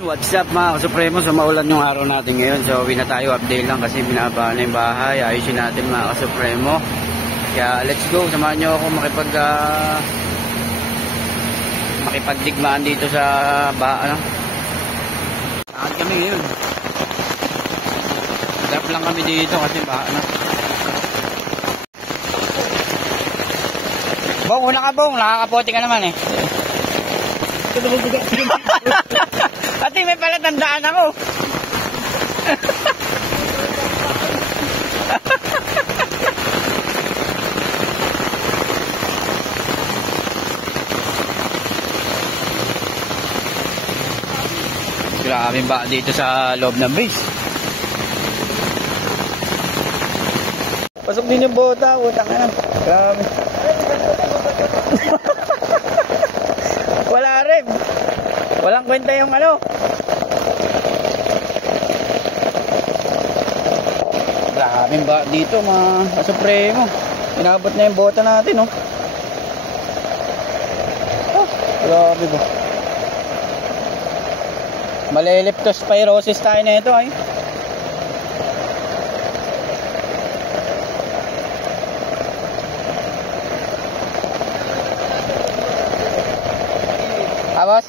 What's up mga kasupremo? So maulan yung araw natin ngayon. So uwi na tayo, update lang kasi binaba na yung bahay. Ayusin natin mga kasupremo. Kaya let's go, samahan nyo ako makipagdigmaan dito sa bahay. Saan kami ngayon? Drop lang kami dito kasi bahay. Bong, una ka bong, nakakapote ka naman eh. Pati may pala tandaan ako. Grabe ba dito sa loob ng base. Pasok din yung bota, utang na. Grabe. Wala rin. Walang kwenta yung ano. Maraming ba dito mga kasupremo. Inabot na yung bota natin, oh. Oh, grabe ba. Malileptospirosis tayo na ito, ay. Tapos?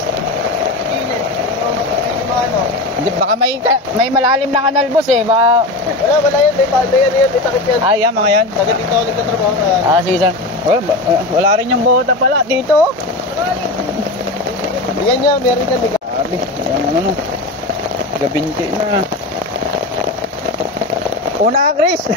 Hindi, baka may malalim na kanal, boss, eh. Baka... Wala yan. May palda yan. May takip yan. Ah, yan, mga yan. Taga dito ulit na trabaho. Ah, sige, sir. Wala rin yung bota pala. Dito. Yan niya. Meron yan. Grabe. Yan, ano. Gabinti na. Una ka, Chris.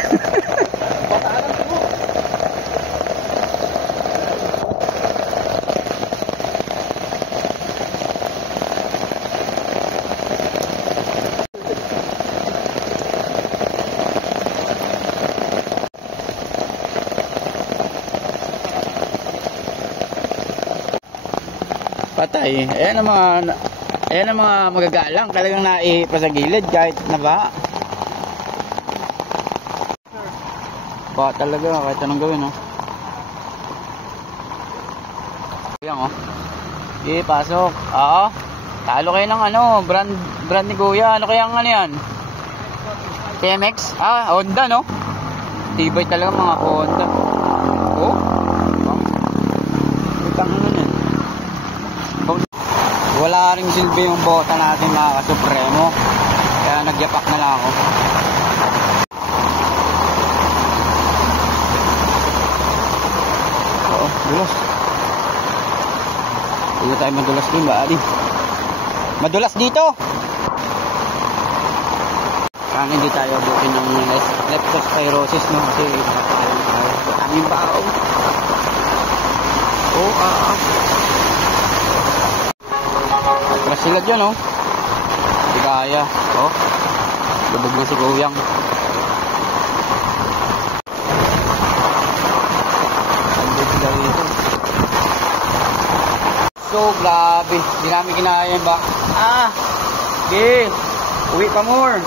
Patay. Ayan ang mga magagalang. Talagang naipa sa gilid kahit naba. Ba talaga kahit anong gawin, oh. Ayan, oh. Okay, pasok. Oo. Talo kayo ng ano, brand ni Kuya. Ano kaya ang ano yan? TMX? Ah, Honda, no? Tibay talaga mga Honda. Oh. Itang ano yan. Wala ring silbi yung bota natin mga kasupremo. Kaya nagyapak na lang ako. Oo, dulas. Hindi tayo madulas din ba? Madulas dito! Kaya hindi tayo abutin ng leptospirosis, no? Kasi aming bao. Oo, atras sila dyan, oh. Hindi kaya. Oh. Lubog na si Kuyang. So, grabe. Hindi namin kinaya ba? Ah! Okay. Uwi pa more.